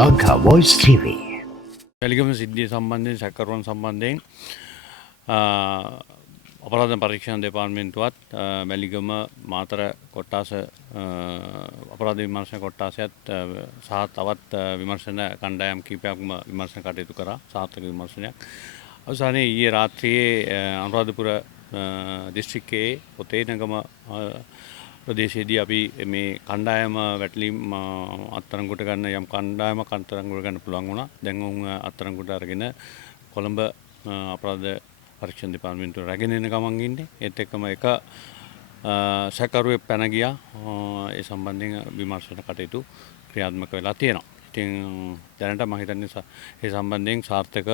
Lanka Voice TV. Weligama සිද්ධිය සම්බන්ධයෙන් සැකකරුවන් සම්බන්ධයෙන් අපරාධ පරීක්ෂණ දෙපාර්තමේන්තුවත් වැලිගම මාතර කොට්ටාස අපරාධ විමර්ශන කොට්ටාසයත් සහ තවත් විමර්ශන කණ්ඩායම් කිහිපයක්ම විමර්ශන කටයුතු කරා සාර්ථක විමර්ශනයක්. අවසානයේ ඊයේ රාත්‍රියේ අනුරාධපුර දිස්ත්‍රික්කයේ පොතේනගම ප්‍රදේශයේදී අපි මේ කණ්ඩායම වැටලීම් අත්අඩංගුවට ගන්න යම් කණ්ඩායමක් අත්අඩංගුවට ගන්න පුළුවන් වුණා. දැන් උන් අත්අඩංගුවට අරගෙන කොළඹ අපරාධ පරීක්ෂණ දෙපාර්තමේන්තුවට රැගෙන එන ගමන් ඉන්නේ. ඒත් එක්කම එක සැකකරුවෙක් පැන ගියා. ඒ සම්බන්ධයෙන් විමර්ශන කටයුතු ක්‍රියාත්මක වෙලා තියෙනවා. ඉතින් දැනට මම හිතන්නේ ඒ සම්බන්ධයෙන් සාර්ථක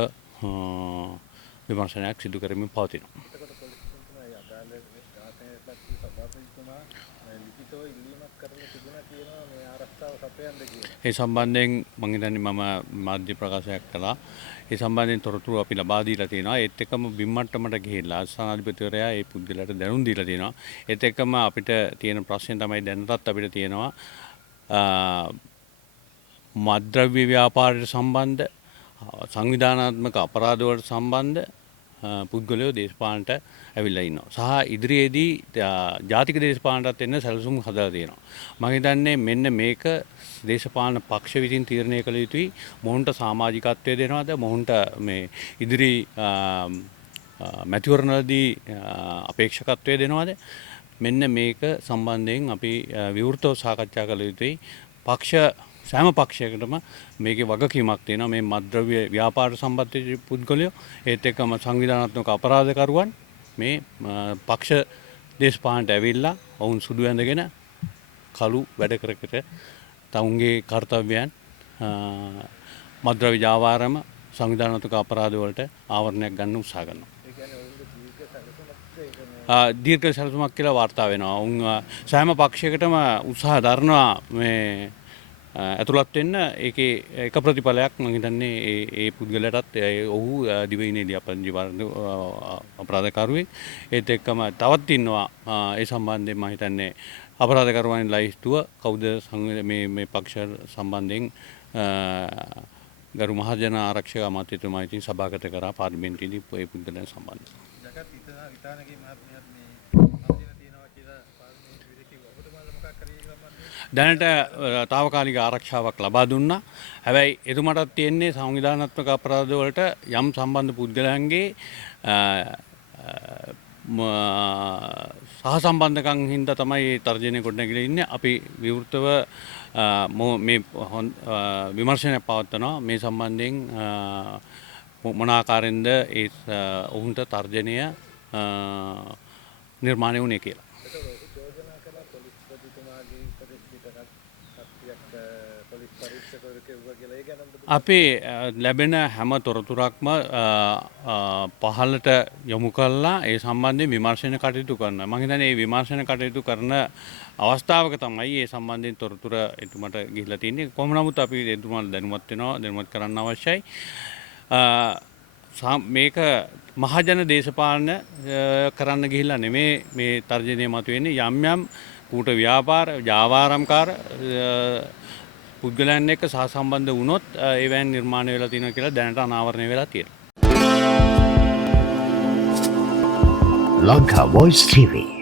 විමර්ශනයක් සිදු කරමින් පවතිනවා. ඒ සම්බන්ධයෙන් මම හිතන්නේ මම මාධ්‍ය ප්‍රකාශයක් කළා. ඒ සම්බන්ධයෙන් තොරතුරු අපි ලබා දීලා තියෙනවා. ඒත් එක්කම බිම්මට්ටමට ගිහිල්ලා ස්ථානාධිපතිවරයා ඒ පුද්ගලයාට දැනුම් දීලා තියෙනවා. ඒත් එක්කම අපිට තියෙන ප්‍රශ්නේ තමයි දැනටත් අපිට තියෙනවා මත්ද්‍රව්‍ය ව්‍යාපාරයට සම්බන්ධ සංවිධානාත්මක අපරාධ වලට සම්බන්ධ පුද්ගලයෝ දේශපාලනට ඇවිල්ලා ඉන්නවා. සහ ඉදිරියේදී ජාතික දේශපාලනටත් එන්න සැලසුම් හදලා තියෙනවා. මම හිතන්නේ මෙන්න මේක දේශපාලන පක්ෂ විසින් තීරණය කළ යුතුයි. මොහුන්ට සමාජිකත්වය දෙනවද? මොහුන්ට මේ ඉදිරි මැතිවරණවලදී අපේක්ෂකත්වය දෙනවද? මෙන්න මේක සම්බන්ධයෙන් අපි විවෘතව සාකච්ඡා කළ යුතුයි. සෑම පක්ෂයකටම මේකේ වගකීමක් තියෙනවා. මේ මත්ද්‍රව්‍ය ව්‍යාපාර සම්බන්ධ පුද්ගලයෝ ඒත් එක්කම සංවිධානාත්මක අපරාධකරුවන් මේ පක්ෂ දේශපාලනට ඇවිල්ලා ඔවුන් සුදු ඇඳගෙන කළු වැඩ කර තවුන්ගේ කාර්යයන් මත්ද්‍රව්‍ය ව්‍යාපාරම සංවිධානාත්මක අපරාධ වලට ආවරණයක් ගන්න උත්සාහ කරනවා. දීර්ඝ සැලසුමක් කියලා වාර්තා වෙනවා. උන් සෑම පක්ෂයකටම උත්සාහ දරනවා මේ ඇතුළත් වෙන්න. ඒකේ එක ප්‍රතිඵලයක් මම හිතන්නේ ඒ පුද්ගලයාටත් ඔහු දිවයිනේදී අපරාධකරුවෙක්. ඒත් එක්කම තවත් ඉන්නවා ඒ සම්බන්ධයෙන් මම හිතන්නේ අපරාධකරුවන් ලයිස්තුව කවුද මේ පක්ෂ සම්බන්ධයෙන් ගරු මහජන ආරක්ෂක අමාත්‍යතුමා ඉතින් සභාගත කරා පාර්ලිමේන්තුවේදී ඒ පුද්ගලයන් සම්බන්ධයෙන්. දැනට තාවකාලික ආරක්ෂාවක් ලබා දුන්නා. හැබැයි එතුමාටත් තියෙන්නේ සංවිධානාත්මක අපරාධ වලට යම් සම්බන්ධ පුද්ගලයන්ගේ සහසම්බන්ධකම් හින්දා තමයි තර්ජනය ගොඩනැගිලා ඉන්නේ. අපි විවෘතව මේ විමර්ශනයක් පවත්වනවා. මේ සම්බන්ධයෙන් මොන ආකාරයෙන්ද ඒ ඔවුන්ට තර්ජනය නිර්මාණය වුණේ කියලා. අපි ලැබෙන හැම තොරතුරක්ම පහළට යොමු කළා. ඒ සම්බන්ධයෙන් විමර්ශන කටයුතු කරනවා. මම හිතන්නේ මේ විමර්ශන කටයුතු කරන අවස්ථාවක තමයි මේ සම්බන්ධයෙන් තොරතුර එතුමට ගිහිලා තියෙන්නේ. කොහොම නමුත් අපි එතුමාට දැනුවත් කරන්න අවශ්‍යයි. මේක මහජන දේශපාලන කරන්න ගිහිල්ලා නෙමේ මේ තර්ජනය මතුවෙන්නේ. යම් කූට ව්‍යාපාරම්කාර පුද්ගලයන් එක්ක සහසම්බන්ධ වුණොත් ඒවැන් නිර්මාණය වෙලා තියෙනවා කියලා දැනට අනාවරණය වෙලා තියෙනවා. Lanka Voice TV.